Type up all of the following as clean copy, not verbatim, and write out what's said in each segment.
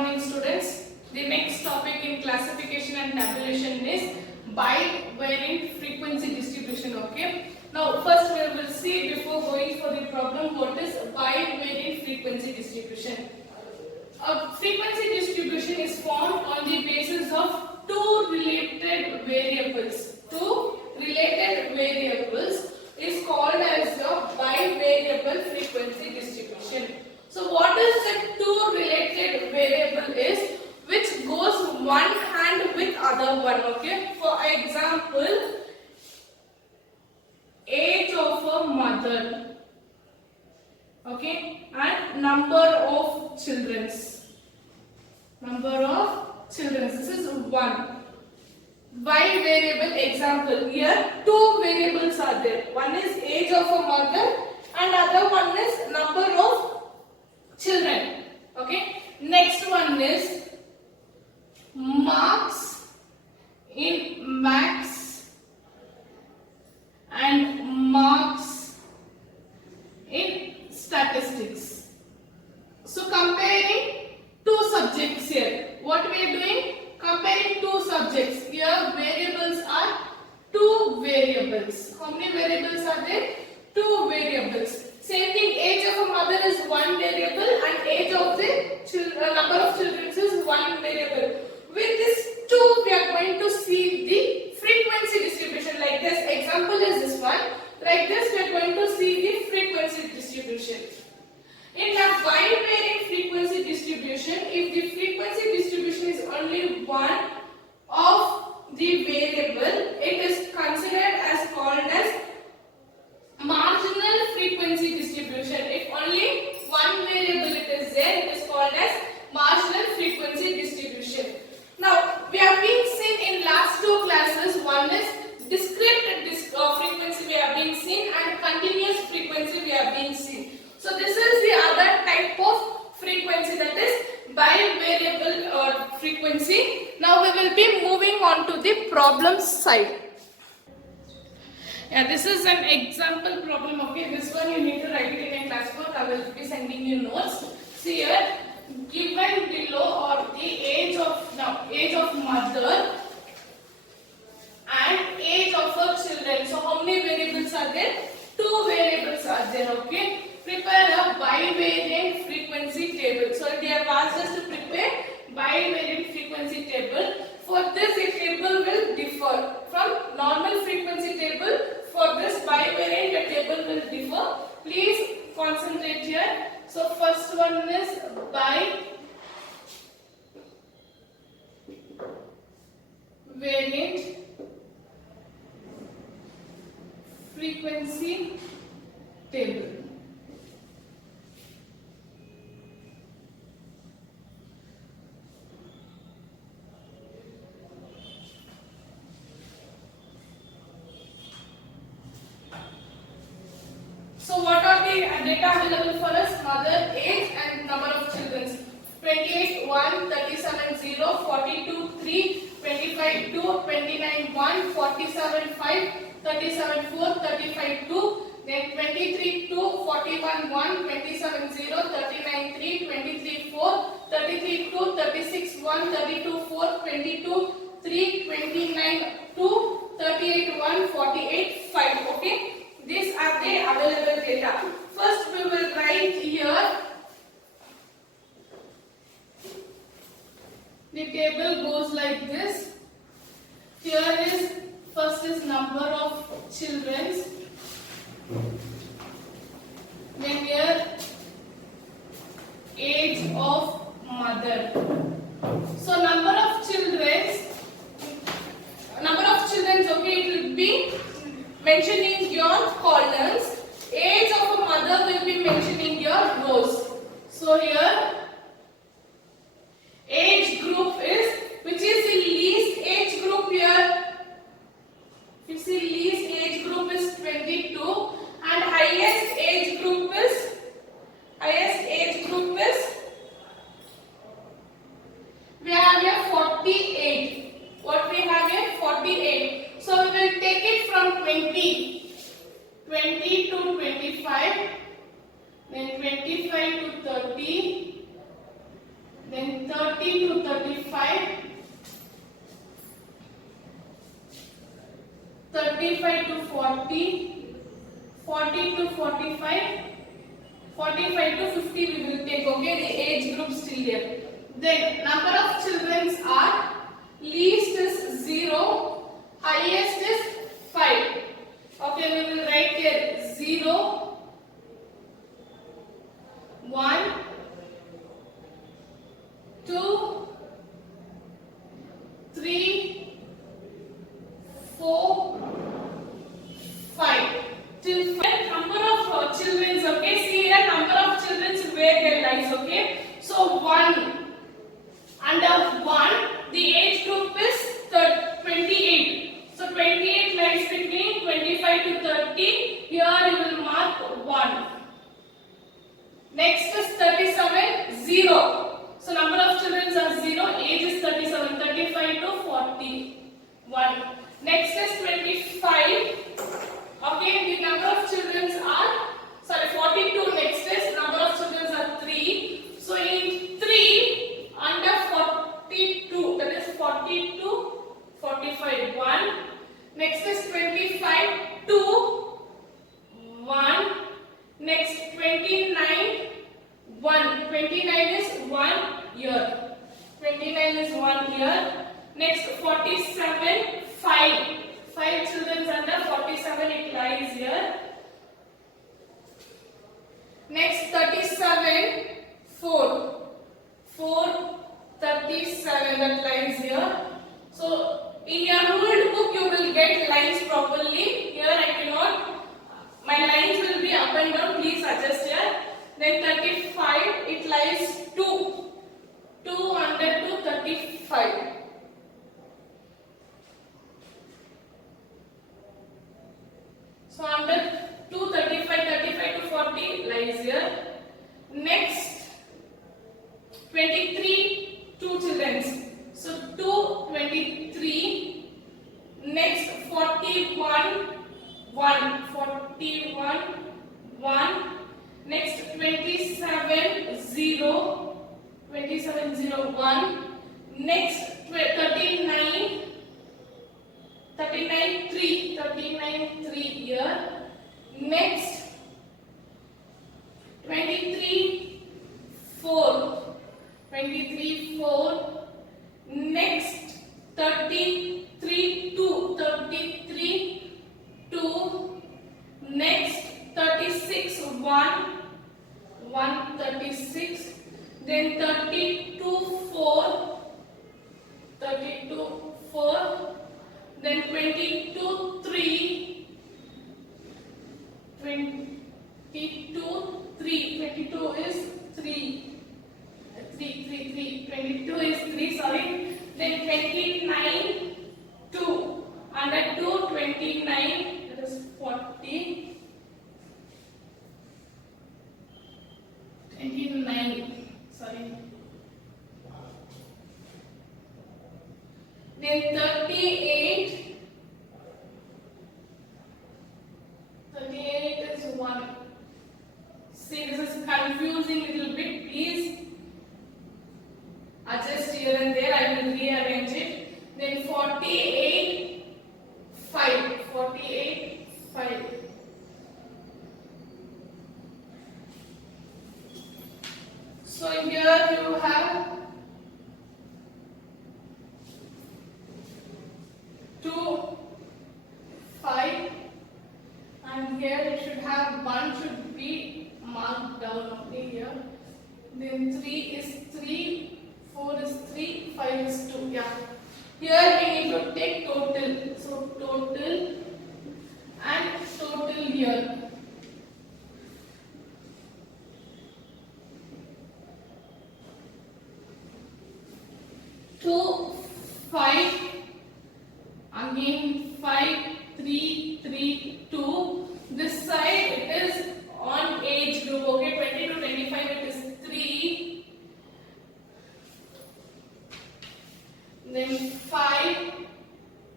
morning students. The next topic in classification and tabulation is bivariant frequency distribution. Okay. Now first we will see, before going for the problem, what is bivariant frequency distribution. A frequency distribution is formed on the basis of two related variables. Two related variables is called as a bivariable frequency distribution. So what is the two related variable is which goes one hand with other one. Okay. For example, age of a mother, okay, and number of children. This is one. Bivariable example. Here two variables are there. One is age of a mother and other one is number of children. Okay. Next one is marks in maths and marks in statistics. So comparing two subjects here. What we are doing? Comparing two subjects. Here variables are two variables. How many variables are there? Two variables. Same thing, age of a mother is one variable and age of the number of children is one variable. With this two, we are going to see the frequency distribution. Like this example is this one. Like this, we are going to see the frequency distribution. In a bivariant frequency distribution, if the frequency distribution is only one of the variable, it is considered as called as marginal frequency distribution. If only one variable it is there, it is called as marginal frequency distribution. Now, we have been seen in last two classes, one is discrete frequency we have been seen and continuous frequency we have been seen. So this is the other type of frequency, that is bivariable frequency. Now we will be moving on to the problem side. Yeah, this is an example problem. Okay, this one you need to write it in a class book. I will be sending you notes. See here, given below are the age of mother and age of her children. So how many variables are there? Two variables are there. Okay. Prepare a bivariant frequency table. So they have asked us to prepare bivariant frequency table. For this, the table will differ from normal frequency table. For this bivariant, the table will differ. Please concentrate here. So first one is bivariant frequency table. So what are the data available for us? Mother, age and number of children. 28, 1, 37, 0, 42, 3, 25, 2, 29, 1, 47, 5, 37, 4, 35, 2, then 23, 2, 41, 1, 27, 0, 39, 3, 23, 4, 33, 2, 36, 1, 32, 4, 22, 3, 29, 2, 38, 1, 48, 5. Okay. These are the available data. First we will write here. The table goes like this. Here is, first is number of children. Then here age of mother. So number of children, okay, it will be mentioning your columns. Age of a mother will be mentioning your rows. So here age group is, which is the least age group here. You see, least age group is 22 and highest age group is we have here 48. What we have here? 48. So we will take it from 20 to 25, then 25 to 30, then 30 to 35, 35 to 40, 40 to 45, 45 to 50 we will take, okay, the age group still there. Then number of children are least is 0, highest is 5. Okay, we will write here 0, 1, 2, 3, 4, 5. Till 5 number of children, okay, see here number of children where they lies, okay. So 1, under 1 the age group is 28. So 28 lies between 25 to 30. Here you will mark 1. Next is 37, 0. So number of children are 0. Age is 37, 35 to 41. Next is 25. Okay, the number of children are 42. Next is number of children are 3. So in 3 under 42, that is 42, 45, 1. Next is 25, 2, 1. Next 29, 1. 29 is 1 year. 29 is 1 year. Next 47, 5. 5 children under 47, it lies here. Next 37, 4. 4, 37, that lies here. So in your ruled book you will get lines properly. Here I cannot. My lines will be up and down. Please adjust here. Then 35, it lies 2. 2 under 2, 35. So under 2, 35, 35 to 40 lies here. Next 23, 2 children. So 2, 23. Next 41, 1. 41, 1. Next 27, 0. 27, 0, 1. Next 39, 39, 3. 39, 3 here. Next 23, 4. 23, 4. Next 33, 2. 33, 2. Next 36, 1. 1, 36. Then 32, 4. 32, 4. Then 22, 3. 22, 3. 22 is 3. 22 is 3, sorry. Then 29, 2. Under 2, 29, that is 40. 29, sorry. Then 38. 38 is 1. See, this is confusing little bit. Please adjust here and there. I will rearrange it. Then 48, 5. 48, 5. So here you have 2, 5, and here you should have 1 should be marked down only here. Then 3 is 3, 4 is 3, 5 is 2. Yeah. Here we need to take total. So total and total here. 2, 5, again 5, 3, 3, 2. This side it is on age group, okay, 20 to 25 it is 3. Then 5,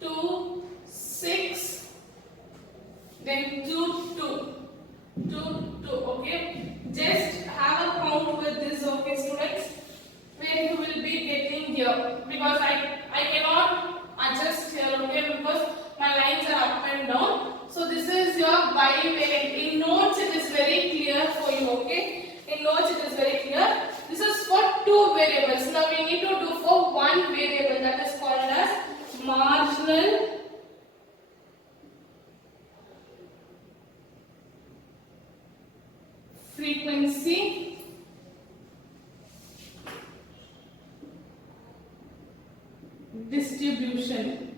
2, 6. Then 2, 2. 2, 2, okay. Just have a count with this, okay, students. Where using here because I cannot adjust here, okay, because my lines are up and down. So this is your bivariate. In notes it is very clear for you, okay. In notes it is very clear. This is for two variables. Now we need to do for one variable, that is called as marginal frequency distribution.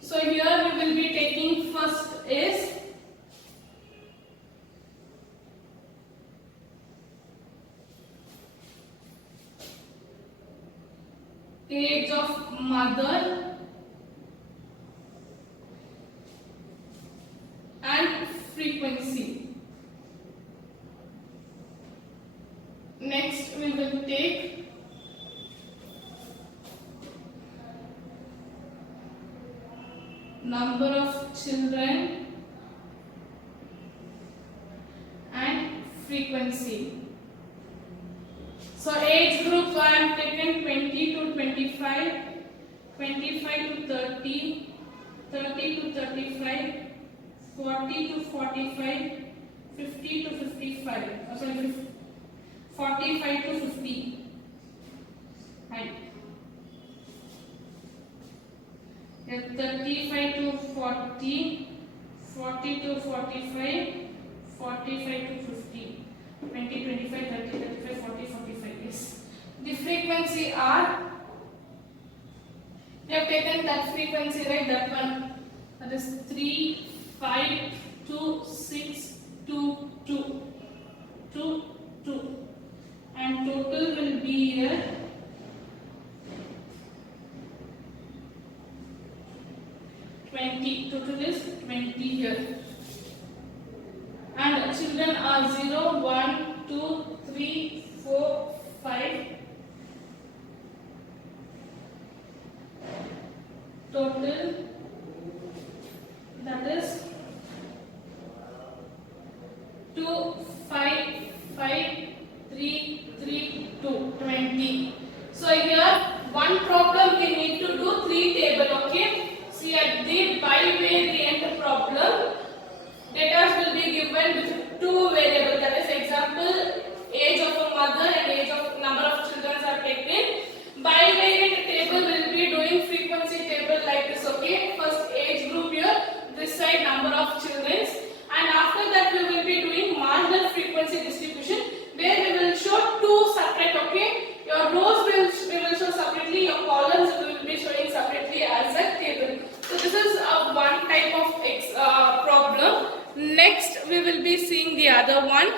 So here we will be taking first is age of mother and frequency. Next we will take number of children and frequency. So age group I am taken 20 to 25, 25 to 30, 30 to 35, 40 to 45, 50 to 55. Oh, sorry, 45 to 50. Right. 35 to 40, 40 to 45, 45 to 50, 20, 25, 30, 35, 40, 45. Yes. The frequency are, we have taken that frequency, right? That one. That is 3, 5, 2, 6, 2, 2, 2, 2. And total will be here 20. Total is 20 here. And children are 0, 1, 2, 3, 4, 5. Total, that is 2, 5, 5, 3, 3, 2, 20. So here one problem we need to do 3 table, okay. See at the bivariate problem, data will be given with 2 variables. That is example, age of a mother and age of number of children are taken. Bivariate table will be doing frequency table like this, okay. First age group here, this side number of children, and after that we will be doing marginal frequency distribution, where we will show 2 separate, okay. Your rows we will show separately, your columns we will be showing separately as a table. So this is one type of problem. Next we will be seeing the other one.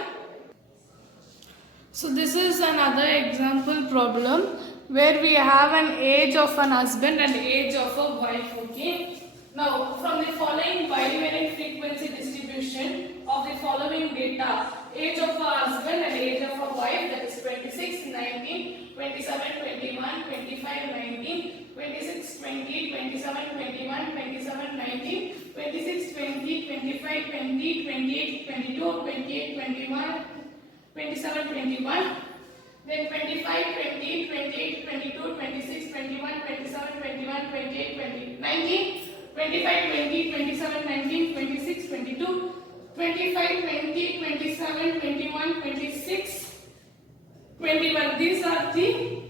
So this is another example problem where we have an age of an husband and age of a wife, okay. Now from the following bivariate frequency distribution of the following data, age of a husband and age of a wife, that is 26, 19, 27, 21, 25, 19, 26, 20, 27, 21, 27, 19, 26, 20, 25, 20, 28, 22, 28, 21, 27, 21, then 25, 20, 28, 22, 26, 21, 27, 21, 28, 20, 19, 25, 20, 27, 19, 26, 22, 25, 20, 27, 21, 26, 21. These are the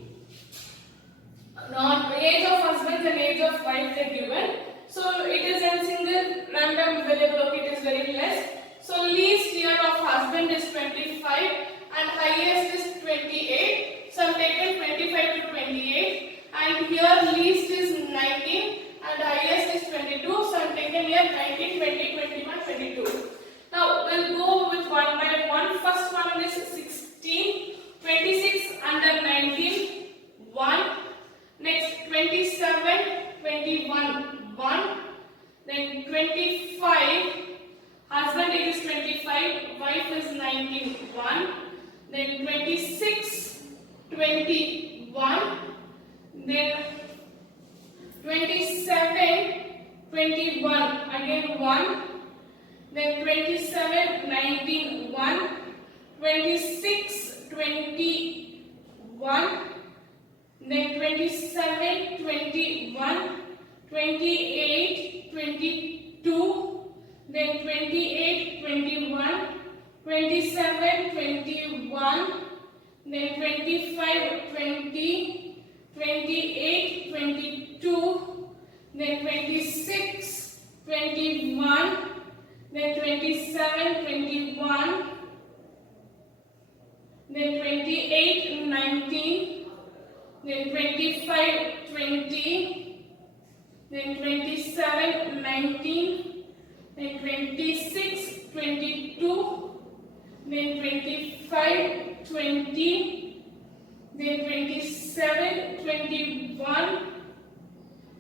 age of husband and age of wife they given. So it is a single random variable, okay, it is very less. So least year of husband is 25 and highest is 28. So I have taken 25 to 28 and here least is 19 and highest is 22. So I have taken here 19, 20, 21, 22. Now we'll go with one by one. First one is 16, 26 under 19, 1. Next 27, 21, 1. Then 25, husband age is 25, wife is 19, 1. Then 26, 21. Then 27, 21, again 1. Then 27, 19, 1. 26, 21. then 27, 21, 28, 22, then 28, 21, 27, 21, then 25, 20, 28, 22, then 26, 21, then 27, 21, then 28, 19, then 25, 20, then 27, 19, then 26, 22, then 25, 20, then 27, 21,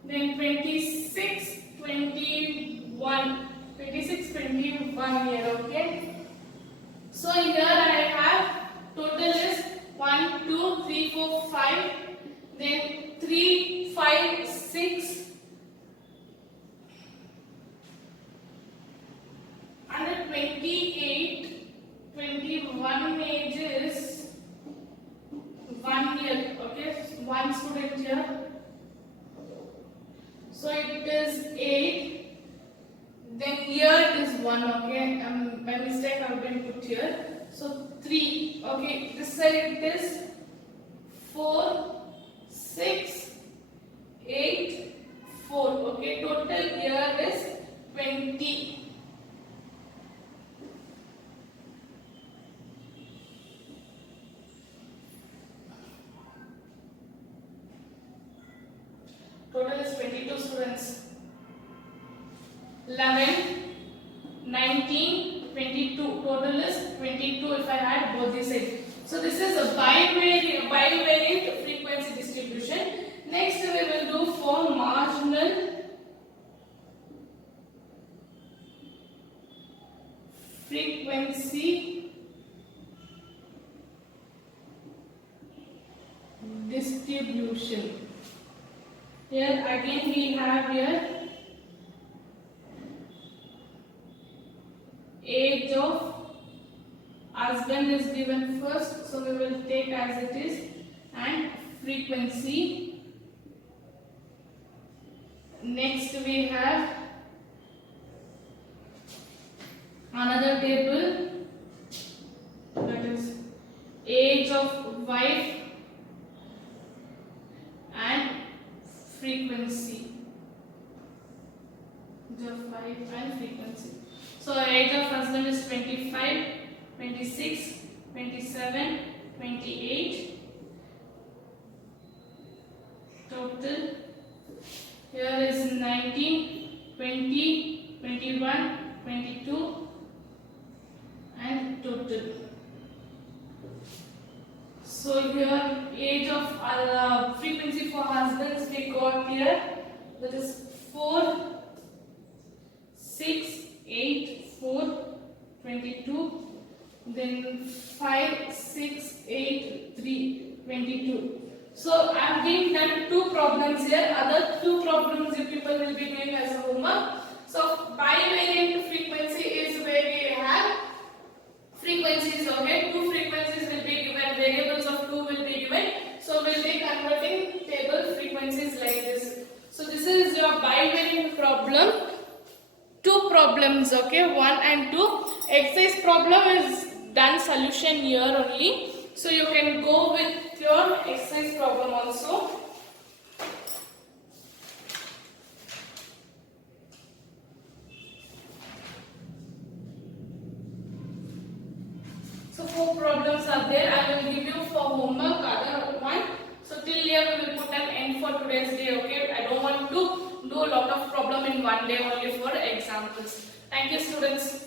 then 26, 21, 26, 21 here, okay. So here I have total is 1, 2, 3, 4, 5, then 3, 5, 6, under 28, 21 age is 1 year, okay, one student here. So it is 8, then here it is 1, okay, by mistake I have been put here. So 3, okay, this side it is 4, 6, 8, 4, okay, total here is 20. Total is 22 students. 11, 19, 22. Total is 22 if I add both these sides. So this is a bivariate frequency distribution. Next we will do for marginal frequency distribution. Here again we have here age of husband is given first, so we will take as it is, and frequency. Next we have another table, that is age of wife and frequency. Age of wife and frequency. So age of husband is 25, 26, 27, 28. Total here is 19, 20, 21, 22 and total. So here age of frequency for husbands we got here, that is 4, 6, 8, 4, 22, then 5, 6, 8, 3, 22. So I have been done 2 problems here. Other 2 problems you people will be doing as a homework. So bivariate frequency is where we have frequencies, okay. 2 frequencies will be given, variables of 2 will be given. So we will be converting table frequencies like this. So this is your bivariate problem. 2 problems, okay, 1 and 2. Exercise problem is done solution here only. So you can go with your exercise problem also. So 4 problems are there. I will give you for homework other one. So till here we will put an end for today's day, okay. I don't want to do a lot of problem in one day only for examples. Thank you students.